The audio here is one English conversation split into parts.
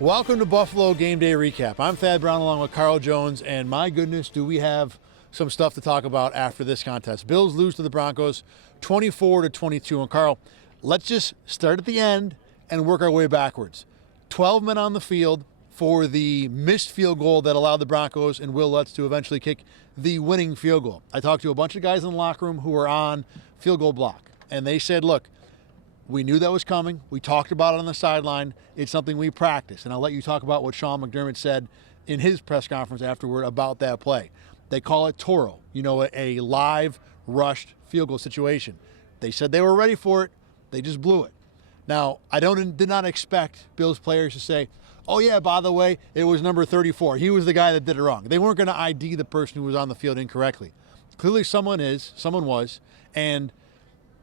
Welcome to Buffalo Game Day Recap. I'm Thad Brown along with Carl Jones, and my goodness, do we have some stuff to talk about after this contest. Bills lose to the Broncos 24-22. And Carl, let's just start at the end and work our way backwards. 12 men on the field for the missed field goal that allowed the Broncos and Will Lutz to eventually kick the winning field goal. I talked to a bunch of guys in the locker room who were on field goal block, and they said, look, we knew that was coming. We talked about it on the sideline. It's something we practice. And I'll let you talk about what Sean McDermott said in his press conference afterward about that play. They call it Toro, a live, rushed field goal situation. They said they were ready for it. They just blew it. Now, I did not expect Bills players to say, oh, yeah, by the way, it was number 34. He was the guy that did it wrong. They weren't going to ID the person who was on the field incorrectly. Clearly someone was, and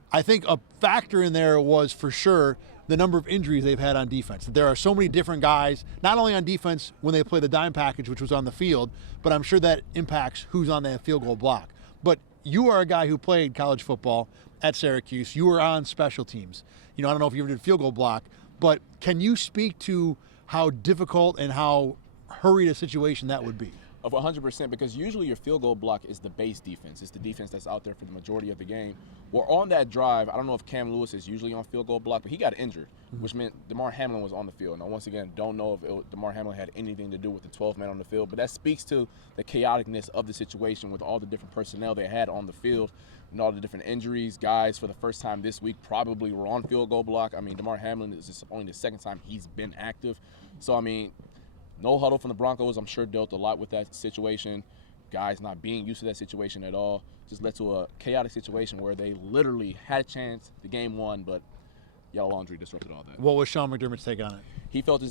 I think a factor in there was for sure the number of injuries they've had on defense. There are so many different guys, not only on defense when they play the dime package, which was on the field, but I'm sure that impacts who's on that field goal block. But you are a guy who played college football at Syracuse. You were on special teams. I don't know if you ever did field goal block, but can you speak to how difficult and how hurried a situation that would be? Of 100%, because usually your field goal block is the base defense. It's the defense that's out there for the majority of the game. Well, on that drive, I don't know if Cam Lewis is usually on field goal block, but he got injured, which meant Damar Hamlin was on the field. Now, once again, don't know if Damar Hamlin had anything to do with the 12 men on the field, but that speaks to the chaoticness of the situation with all the different personnel they had on the field and all the different injuries. Guys, for the first time this week, probably were on field goal block. I mean, Damar Hamlin is just only the second time he's been active. So, I mean, no huddle from the Broncos, I'm sure, dealt a lot with that situation. Guys not being used to that situation at all just led to a chaotic situation where they literally had a chance, the game won, but yellow laundry disrupted all that. What was Sean McDermott's take on it?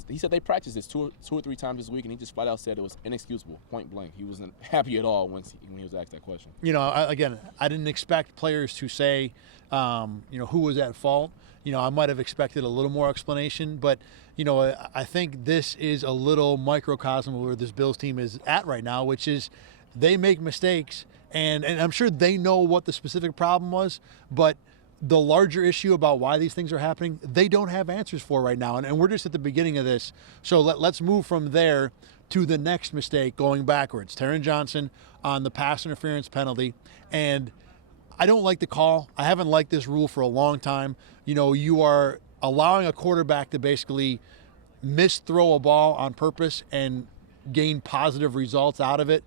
He said they practiced this two or three times this week, and he just flat out said it was inexcusable, point blank. He wasn't happy at all when he was asked that question. I didn't expect players to say, who was at fault. I might have expected a little more explanation, but, I think this is a little microcosm of where this Bills team is at right now, which is they make mistakes, and I'm sure they know what the specific problem was, but the larger issue about why these things are happening, they don't have answers for right now, and we're just at the beginning of this. So let's move from there to the next mistake going backwards. Taron Johnson on the pass interference penalty, and I don't like the call. I haven't liked this rule for a long time. You are allowing a quarterback to basically misthrow a ball on purpose and gain positive results out of it.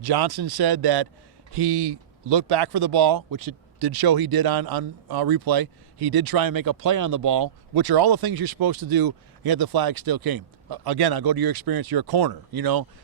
Johnson said that he looked back for the ball, which it did show he did on replay. He did try and make a play on the ball, which are all the things you're supposed to do, yet the flag still came. Again, I go to your experience, you're a corner,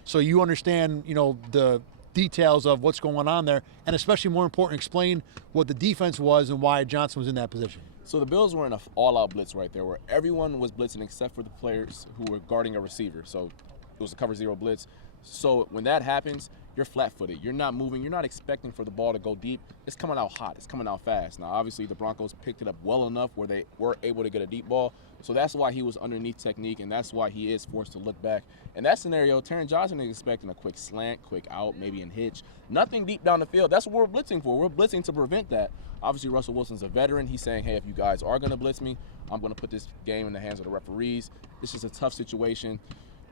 so you understand, the details of what's going on there, and especially more important, explain what the defense was and why Johnson was in that position. So the Bills were in an all-out blitz right there where everyone was blitzing except for the players who were guarding a receiver. So it was a cover zero blitz. So when that happens, you're flat-footed. You're not moving. You're not expecting for the ball to go deep. It's coming out hot. It's coming out fast. Now, obviously, the Broncos picked it up well enough where they were able to get a deep ball. So that's why he was underneath technique, and that's why he is forced to look back. In that scenario, Taron Johnson is expecting a quick slant, quick out, maybe in hitch. Nothing deep down the field. That's what we're blitzing for. We're blitzing to prevent that. Obviously, Russell Wilson's a veteran. He's saying, hey, if you guys are going to blitz me, I'm going to put this game in the hands of the referees. This is a tough situation.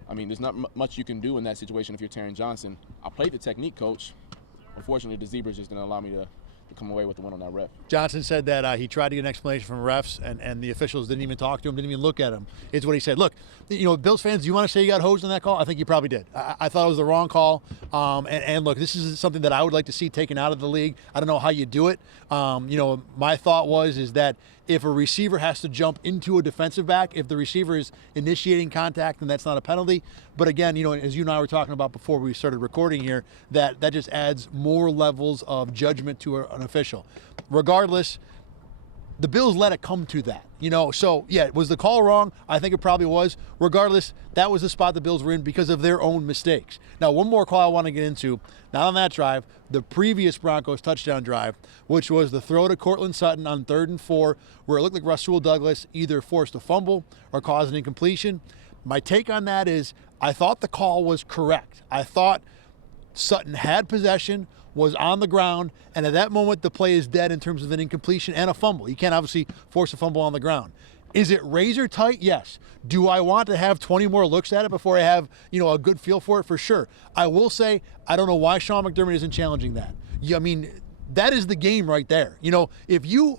I mean, there's not much you can do in that situation if you're Taron Johnson. I played the technique coach. Unfortunately, the Zebras just didn't allow me to come away with the win on that ref. Johnson said that he tried to get an explanation from refs, and the officials didn't even talk to him, didn't even look at him. It's what he said. Look, Bills fans, do you want to say you got hosed on that call? I think you probably did. I thought it was the wrong call. And look, this is something that I would like to see taken out of the league. I don't know how you do it. My thought is that if a receiver has to jump into a defensive back, if the receiver is initiating contact, then that's not a penalty. But again, as you and I were talking about before we started recording here, that just adds more levels of judgment to an official. Regardless, the Bills let it come to that, So, yeah, was the call wrong? I think it probably was. Regardless, that was the spot the Bills were in because of their own mistakes. Now, one more call I want to get into, not on that drive, the previous Broncos touchdown drive, which was the throw to Cortland Sutton on 3rd and 4, where it looked like Rasul Douglas either forced a fumble or caused an incompletion. My take on that is I thought the call was correct. I thought Sutton had possession, was on the ground, and at that moment the play is dead in terms of an incompletion and a fumble. You can't obviously force a fumble on the ground. Is it razor tight? Yes. Do I want to have 20 more looks at it before I have, a good feel for it? For sure. I will say, I don't know why Sean McDermott isn't challenging that. I mean, that is the game right there. If you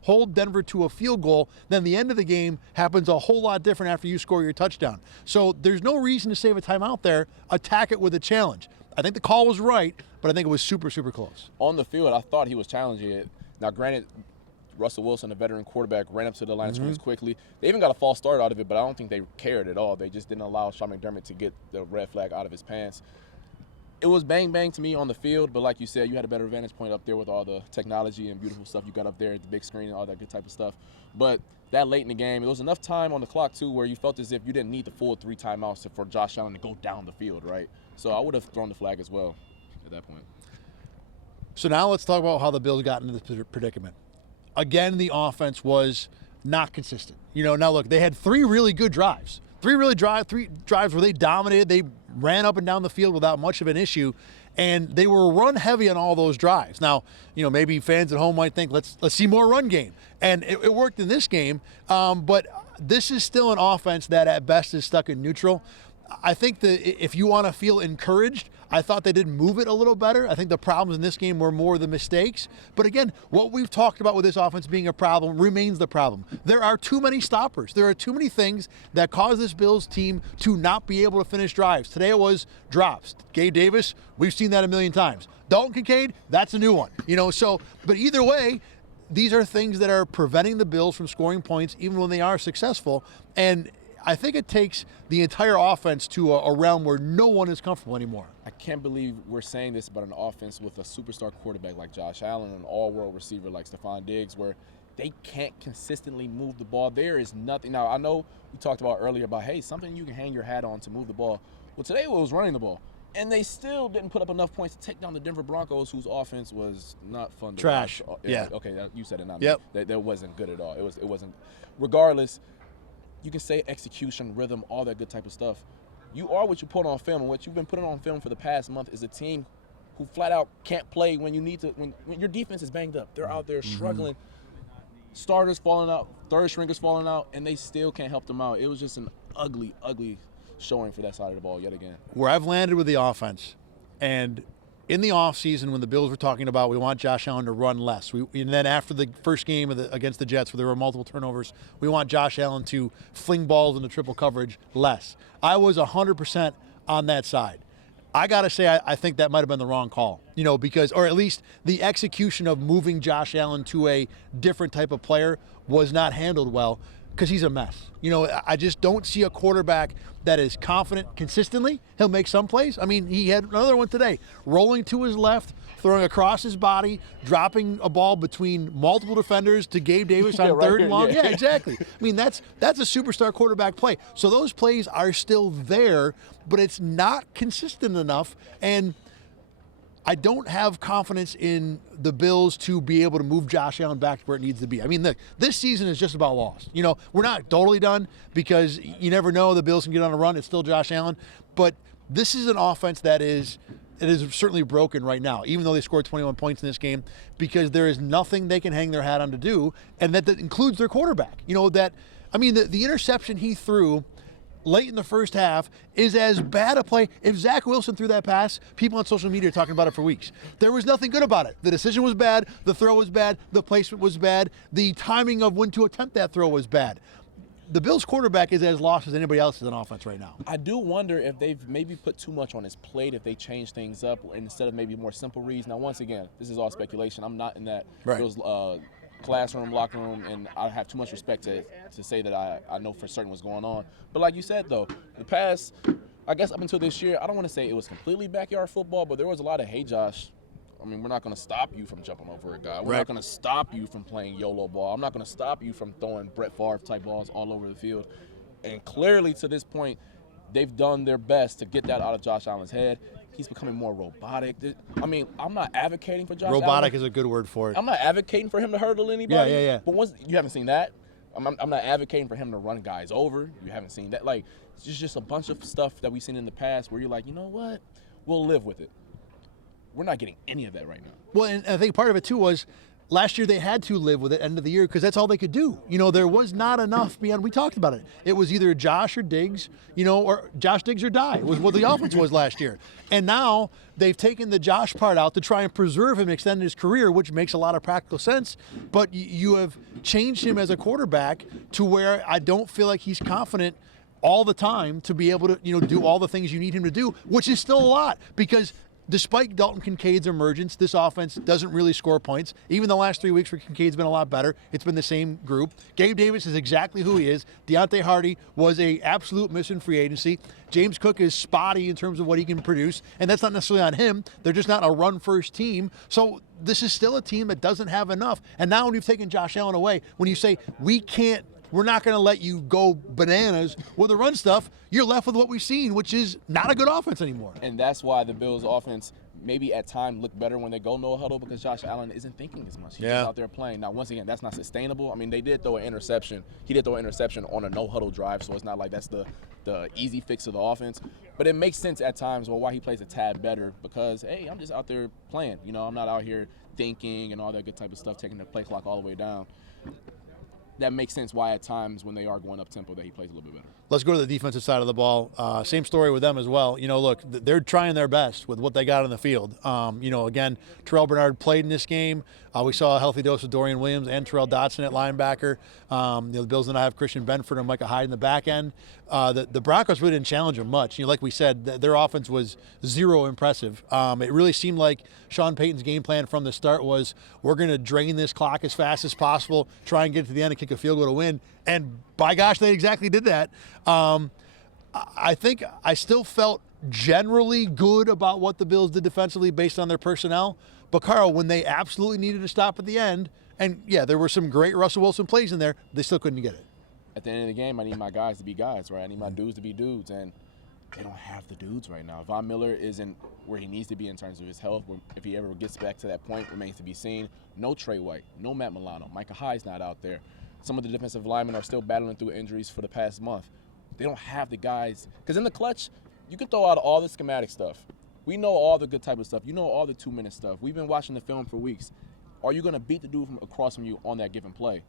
hold Denver to a field goal, then the end of the game happens a whole lot different after you score your touchdown. So there's no reason to save a timeout there. Attack it with a challenge. I think the call was right, but I think it was super, super close. On the field, I thought he was challenging it. Now, granted, Russell Wilson, a veteran quarterback, ran up to the line of scrimmage quickly. They even got a false start out of it, but I don't think they cared at all. They just didn't allow Sean McDermott to get the red flag out of his pants. It was bang-bang to me on the field, but like you said, you had a better vantage point up there with all the technology and beautiful stuff you got up there, the big screen and all that good type of stuff. But that late in the game, there was enough time on the clock, too, where you felt as if you didn't need the full 3 timeouts for Josh Allen to go down the field, right? So I would have thrown the flag as well at that point. So now let's talk about how the Bills got into this predicament. Again, the offense was not consistent. Now look, they had 3 really good drives. 3 drives where they dominated. They ran up and down the field without much of an issue, and they were run heavy on all those drives. Now, maybe fans at home might think, let's see more run game. And it worked in this game, but this is still an offense that at best is stuck in neutral. I think that if you want to feel encouraged, I thought they did move it a little better. I think the problems in this game were more the mistakes. But again, what we've talked about with this offense being a problem remains the problem. There are too many stoppers. There are too many things that cause this Bills team to not be able to finish drives. Today it was drops. Gabe Davis, we've seen that a million times. Dalton Kincaid, that's a new one. But either way, these are things that are preventing the Bills from scoring points even when they are successful. And I think it takes the entire offense to a realm where no one is comfortable anymore. I can't believe we're saying this about an offense with a superstar quarterback like Josh Allen and an all-world receiver like Stephon Diggs, where they can't consistently move the ball. There is nothing. Now, I know we talked about earlier about, hey, something you can hang your hat on to move the ball. Well, today it was running the ball. And they still didn't put up enough points to take down the Denver Broncos, whose offense was not fun to trash. watch. Yeah. Okay, you said it, not yep. me. That wasn't good at all. It wasn't. Regardless, you can say execution, rhythm, all that good type of stuff. You are what you put on film, and what you've been putting on film for the past month is a team who flat out can't play when you need to. When your defense is banged up, they're out there struggling. Starters falling out, third stringers falling out, and they still can't help them out. It was just an ugly, ugly showing for that side of the ball yet again. Where I've landed with the offense, and in the offseason when the Bills were talking about we want Josh Allen to run less, and then after the first game against the Jets where there were multiple turnovers, we want Josh Allen to fling balls into triple coverage less. I was 100% on that side. I got to say, I think that might have been the wrong call, because, or at least the execution of moving Josh Allen to a different type of player was not handled well because he's a mess. I just don't see a quarterback that is confident consistently. He'll make some plays. I mean, he had another one today, rolling to his left, throwing across his body, dropping a ball between multiple defenders to Gabe Davis on third and long. Yeah, exactly. I mean, that's a superstar quarterback play. So those plays are still there, but it's not consistent enough. And I don't have confidence in the Bills to be able to move Josh Allen back to where it needs to be. I mean, this season is just about lost. We're not totally done because you never know, the Bills can get on a run. It's still Josh Allen. But this is an offense that is certainly broken right now, even though they scored 21 points in this game, because there is nothing they can hang their hat on to do, and that includes their quarterback. The interception he threw late in the first half is as bad a play. If Zach Wilson threw that pass, people on social media are talking about it for weeks. There was nothing good about it. The decision was bad. The throw was bad. The placement was bad. The timing of when to attempt that throw was bad. The Bills quarterback is as lost as anybody else in offense right now. I do wonder if they've maybe put too much on his plate, if they change things up instead of maybe more simple reads. Now, once again, this is all speculation. I'm not in that classroom, locker room, and I have too much respect to say that I know for certain what's going on. But like you said, though, the past, I guess up until this year, I don't want to say it was completely backyard football, but there was a lot of, hey, Josh, I mean, we're not going to stop you from jumping over a guy. We're not going to stop you from playing YOLO ball. I'm not going to stop you from throwing Brett Favre-type balls all over the field. And clearly, to this point, they've done their best to get that out of Josh Allen's head. He's becoming more robotic. I mean, I'm not advocating for Josh Allen. Robotic is a good word for it. I'm not advocating for him to hurdle anybody. Yeah. But once you haven't seen that, I'm not advocating for him to run guys over. You haven't seen that. Like, it's just a bunch of stuff that we've seen in the past where you're like, you know what? We'll live with it. We're not getting any of that right now. Well, and I think part of it, too, was last year they had to live with it end of the year because that's all they could do. There was not enough beyond. We talked about it. It was either Josh or Diggs, or Josh Diggs or die was what the offense was last year. And now they've taken the Josh part out to try and preserve him and extend his career, which makes a lot of practical sense. But you have changed him as a quarterback to where I don't feel like he's confident all the time to be able to, do all the things you need him to do, which is still a lot because despite Dalton Kincaid's emergence, this offense doesn't really score points. Even the last 3 weeks where Kincaid's been a lot better, it's been the same group. Gabe Davis is exactly who he is. Deontay Hardy was a absolute miss in free agency. James Cook is spotty in terms of what he can produce, and that's not necessarily on him. They're just not a run-first team. So this is still a team that doesn't have enough. And now when you've taken Josh Allen away, when you say, we're not going to let you go bananas with the run stuff, you're left with what we've seen, which is not a good offense anymore. And that's why the Bills' offense maybe at times look better when they go no huddle because Josh Allen isn't thinking as much. He's just out there playing. Now, once again, that's not sustainable. I mean, they did throw an interception. He did throw an interception on a no huddle drive, so it's not like that's the easy fix of the offense. But it makes sense at times why he plays a tad better because, hey, I'm just out there playing. I'm not out here thinking and all that good type of stuff, taking the play clock all the way down. That makes sense why at times when they are going up tempo that he plays a little bit better. Let's go to the defensive side of the ball. Same story with them as well. Look, they're trying their best with what they got on the field. Again, Terrell Bernard played in this game. We saw a healthy dose of Dorian Williams and Terrell Dotson at linebacker. The Bills did not have Christian Benford and Micah Hyde in the back end. The Broncos really didn't challenge them much. Like we said, their offense was zero impressive. It really seemed like Sean Payton's game plan from the start was we're going to drain this clock as fast as possible, try and get to the end and kick a field goal to win. And by gosh, they exactly did that. I think I still felt generally good about what the Bills did defensively based on their personnel. But, Carl, when they absolutely needed to stop at the end, and, yeah, there were some great Russell Wilson plays in there, they still couldn't get it. At the end of the game, I need my guys to be guys, right? I need my dudes to be dudes, and they don't have the dudes right now. Von Miller isn't where he needs to be in terms of his health. If he ever gets back to that point, remains to be seen. No Trey White, no Matt Milano. Micah Hyde's not out there. Some of the defensive linemen are still battling through injuries for the past month. They don't have the guys. Because in the clutch, you can throw out all the schematic stuff. We know all the good type of stuff. You know all the 2-minute stuff. We've been watching the film for weeks. Are you going to beat the dude from across from you on that given play?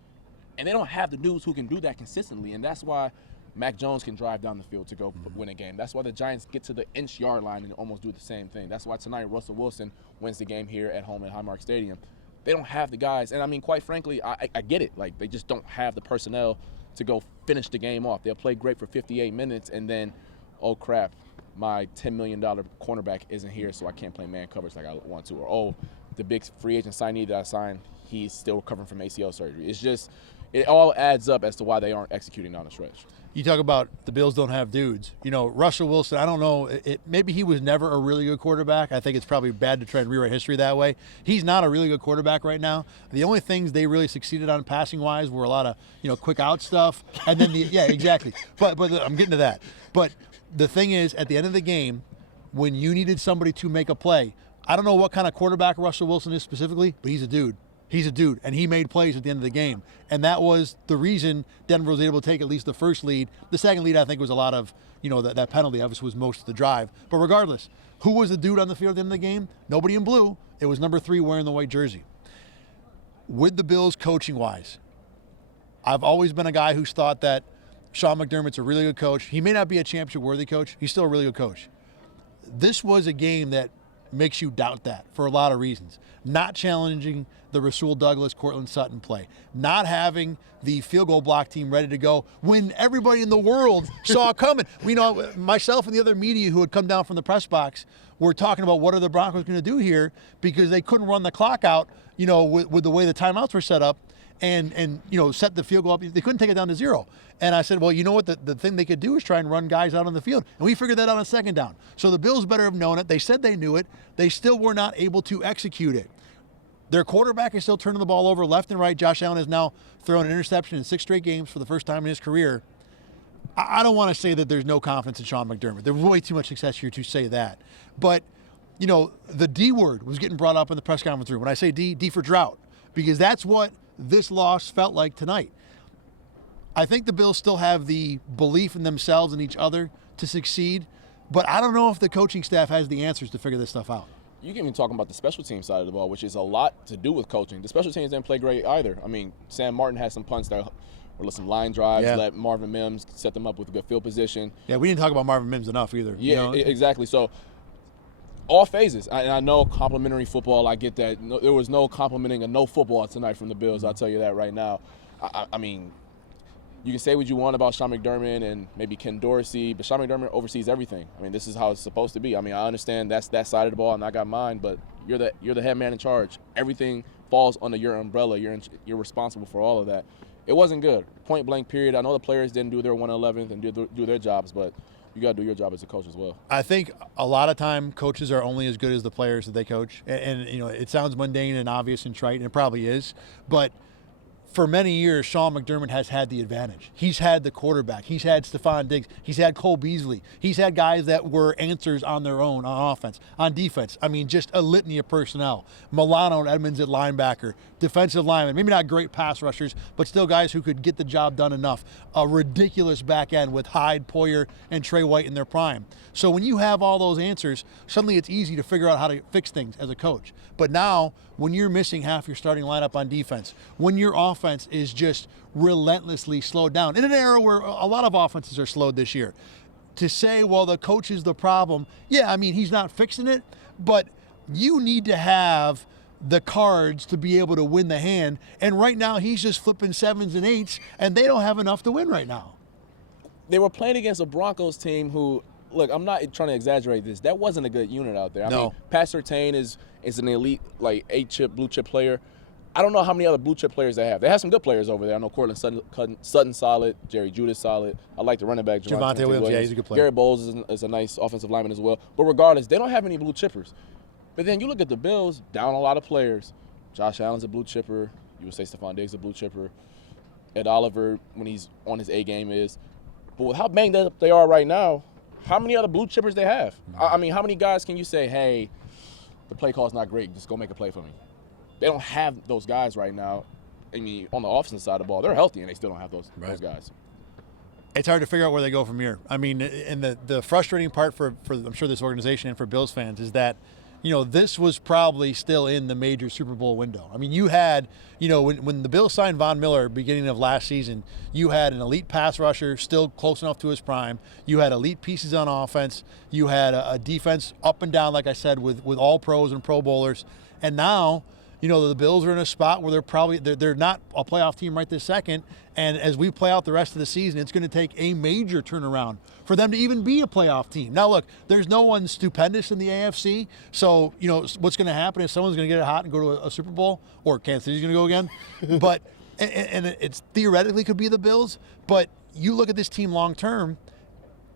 And they don't have the dudes who can do that consistently. And that's why Mac Jones can drive down the field to go win a game. That's why the Giants get to the inch-yard line and almost do the same thing. That's why tonight Russell Wilson wins the game here at home at Highmark Stadium. They don't have the guys. And, I mean, quite frankly, I get it. Like, they just don't have the personnel to go finish the game off. They'll play great for 58 minutes, and then, oh, crap, my $10 million cornerback isn't here, so I can't play man coverage like I want to. Or, oh, the big free agent signee that I signed, he's still recovering from ACL surgery. It's just – it all adds up as to why they aren't executing down the stretch. You talk about the Bills don't have dudes. Russell Wilson, I don't know, maybe he was never a really good quarterback. I think it's probably bad to try and rewrite history that way. He's not a really good quarterback right now. The only things they really succeeded on passing-wise were a lot of, quick out stuff. And then, yeah, exactly. But I'm getting to that. But the thing is, at the end of the game, when you needed somebody to make a play, I don't know what kind of quarterback Russell Wilson is specifically, but he's a dude. He's a dude, and he made plays at the end of the game. And that was the reason Denver was able to take at least the first lead. The second lead, I think, was a lot of, that penalty obviously was most of the drive. But regardless, who was the dude on the field at the end of the game? Nobody in blue. It was number 3 wearing the white jersey. With the Bills coaching-wise, I've always been a guy who's thought that Sean McDermott's a really good coach. He may not be a championship-worthy coach. He's still a really good coach. This was a game that makes you doubt that for a lot of reasons. Not challenging the Rasul Douglas, Cortland Sutton play. Not having the field goal block team ready to go when everybody in the world saw it coming. Myself and the other media who had come down from the press box were talking about what are the Broncos going to do here because they couldn't run the clock out, with the way the timeouts were set up and set the field goal up. They couldn't take it down to 0. And I said, well, you know what? The thing they could do is try and run guys out on the field. And we figured that out on second down. So the Bills better have known it. They said they knew it. They still were not able to execute it. Their quarterback is still turning the ball over left and right. Josh Allen has now thrown an interception in 6 straight games for the first time in his career. I don't want to say that there's no confidence in Sean McDermott. There was way too much success here to say that. But, the D word was getting brought up in the press conference room. When I say D for drought, because that's what this loss felt like tonight. I think the Bills still have the belief in themselves and each other to succeed, but I don't know if the coaching staff has the answers to figure this stuff out. you can even talk about the special team side of the ball, which is a lot to do with coaching. The special teams didn't play great either. I mean, Sam Martin had some punts that were some line drives, let Marvin Mims set them up with a good field position. Yeah, we didn't talk about Marvin Mims enough either. Yeah, exactly. So all phases. And I know complimentary football, I get that. No, there was no complimenting of no football tonight from the Bills. I'll tell you that right now. I mean, you can say what you want about Sean McDermott and maybe Ken Dorsey, but Sean McDermott oversees everything. I mean, this is how it's supposed to be. I mean, I understand that's that side of the ball, and I got mine, but you're the head man in charge. Everything falls under your umbrella. You're responsible for all of that. It wasn't good. Point blank, period. I know the players didn't do their 111th and do their jobs, but you got to do your job as a coach as well. I think a lot of time coaches are only as good as the players that they coach. And you know, it sounds mundane and obvious and trite, and it probably is, but for many years, Sean McDermott has had the advantage. He's had the quarterback. He's had Stephon Diggs. He's had Cole Beasley. He's had guys that were answers on their own on offense, on defense. I mean, just a litany of personnel. Milano and Edmonds at linebacker, defensive linemen, maybe not great pass rushers, but still guys who could get the job done enough. A ridiculous back end with Hyde, Poyer, and Trey White in their prime. So when you have all those answers, suddenly it's easy to figure out how to fix things as a coach. But now, when you're missing half your starting lineup on defense, when your offense is just relentlessly slowed down, in an era where a lot of offenses are slowed this year, to say, well, the coach is the problem, yeah, I mean, he's not fixing it, but you need to have the cards to be able to win the hand, and right now he's just flipping 7s and 8s, and they don't have enough to win right now. They were playing against a Broncos team who, look, I'm not trying to exaggerate this. That wasn't a good unit out there. I mean, Pat Surtain is an elite, like, 8-chip, blue-chip player. I don't know how many other blue-chip players they have. They have some good players over there. I know Cortland Sutton solid, Jerry Judas solid. I like the running back, Javonte Williams. Yeah, he's a good player. Gary Bowles is a nice offensive lineman as well. But regardless, they don't have any blue-chippers. But then you look at the Bills, down a lot of players. Josh Allen's a blue-chipper. You would say Stephon Diggs is a blue-chipper. Ed Oliver, when he's on his A game, is. But with how banged up they are right now, how many other blue chippers they have? I mean, how many guys can you say, hey, the play call's not great, just go make a play for me? They don't have those guys right now. I mean, on the offensive side of the ball, they're healthy, and they still don't have those guys. It's hard to figure out where they go from here. I mean, and the frustrating part for I'm sure this organization and for Bills fans is that, you know, this was probably still in the major Super Bowl window. I mean, you had, you know, when the Bills signed Von Miller beginning of last season, you had an elite pass rusher still close enough to his prime. You had elite pieces on offense. You had a defense up and down, like I said, with all pros and pro bowlers. And now, you know, the Bills are in a spot where they're not a playoff team right this second. And as we play out the rest of the season, it's going to take a major turnaround for them to even be a playoff team. Now, look, there's no one stupendous in the AFC. So, you know, what's going to happen is someone's going to get it hot and go to a Super Bowl, or Kansas City's going to go again. But, and it's theoretically could be the Bills. But you look at this team long term,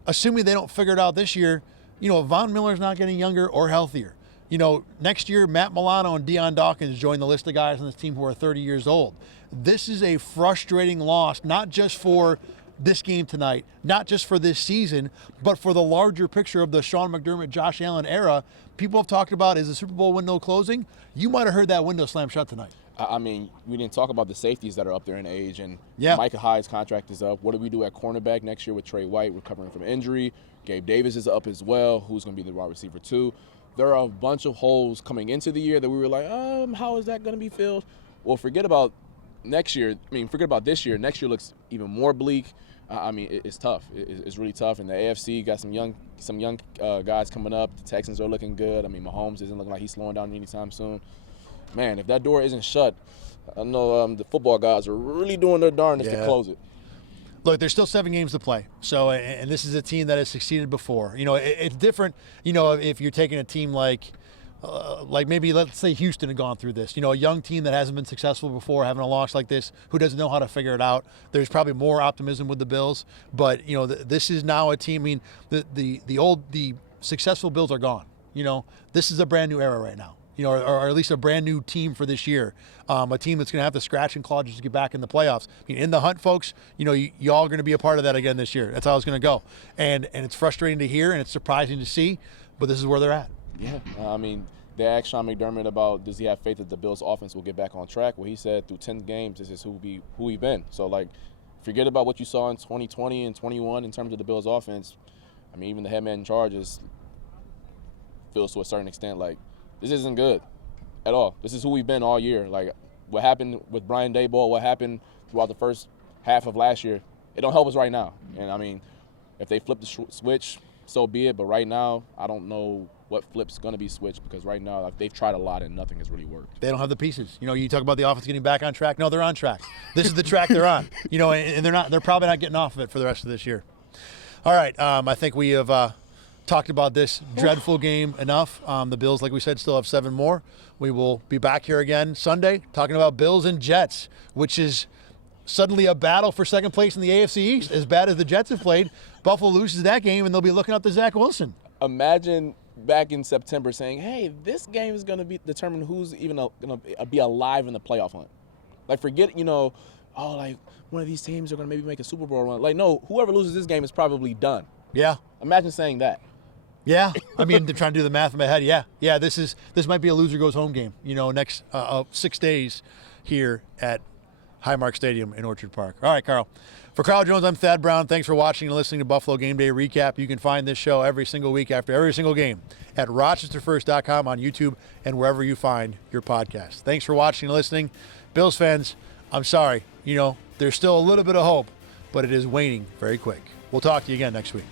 assuming they don't figure it out this year, you know, Von Miller's not getting younger or healthier. You know, next year, Matt Milano and Deion Dawkins join the list of guys on this team who are 30 years old. This is a frustrating loss, not just for this game tonight, not just for this season, but for the larger picture of the Sean McDermott, Josh Allen era. People have talked about, is the Super Bowl window closing? You might have heard that window slam shut tonight. I mean, we didn't talk about the safeties that are up there in age, and Micah Hyde's contract is up. What do we do at cornerback next year with Trey White recovering from injury? Gabe Davis is up as well, who's going to be the wide receiver too. There are a bunch of holes coming into the year that we were like, how is that going to be filled? Well, forget about next year. I mean, forget about this year. Next year looks even more bleak. I mean, it's tough. It's really tough. And the AFC got some young guys coming up. The Texans are looking good. I mean, Mahomes isn't looking like he's slowing down anytime soon. Man, if that door isn't shut, I know the football guys are really doing their darndest to close it. Look, there's still 7 games to play. So, and this is a team that has succeeded before. You know, it's different, you know, if you're taking a team like maybe, let's say Houston had gone through this. You know, a young team that hasn't been successful before, having a loss like this, who doesn't know how to figure it out. There's probably more optimism with the Bills. But, you know, this is now a team, I mean, the successful Bills are gone. You know, this is a brand new era right now. You know, or at least a brand new team for this year. A team that's going to have to scratch and claw just to get back in the playoffs. I mean, in the hunt, folks, you know, y'all are going to be a part of that again this year. That's how it's going to go. And it's frustrating to hear and it's surprising to see, but this is where they're at. Yeah, I mean, they asked Sean McDermott about does he have faith that the Bills' offense will get back on track. Well, he said through 10 games, this is who we've been. So, like, forget about what you saw in 2020 and 21 in terms of the Bills' offense. I mean, even the head man in charge feels to a certain extent like, This isn't good at all. This is who we've been all year. Like, what happened with Brian Daboll, what happened throughout the first half of last year, it don't help us right now. And, I mean, if they flip the switch, so be it. But right now, I don't know what flip's going to be switched, because right now, like, they've tried a lot and nothing has really worked. They don't have the pieces. You know, you talk about the offense getting back on track. No, they're on track. This is the track they're on. You know, and they're probably not getting off of it for the rest of this year. All right, I think we have talked about this dreadful game enough. The Bills, like we said, still have 7 more. We will be back here again Sunday talking about Bills and Jets, which is suddenly a battle for second place in the AFC East. As bad as the Jets have played, Buffalo loses that game, and they'll be looking up to Zach Wilson. Imagine back in September saying, hey, this game is going to determine who's even going to be alive in the playoff hunt. Like, forget, like, one of these teams are going to maybe make a Super Bowl run. Like, no, whoever loses this game is probably done. Yeah. Imagine saying that. Yeah, I mean, they're trying to do the math in my head. Yeah, this might be a loser goes home game. Next 6 days here at Highmark Stadium in Orchard Park. All right, Carl. For Carl Jones, I'm Thad Brown. Thanks for watching and listening to Buffalo Game Day Recap. You can find this show every single week after every single game at RochesterFirst.com, on YouTube, and wherever you find your podcast. Thanks for watching and listening. Bills fans, I'm sorry. There's still a little bit of hope, but it is waning very quick. We'll talk to you again next week.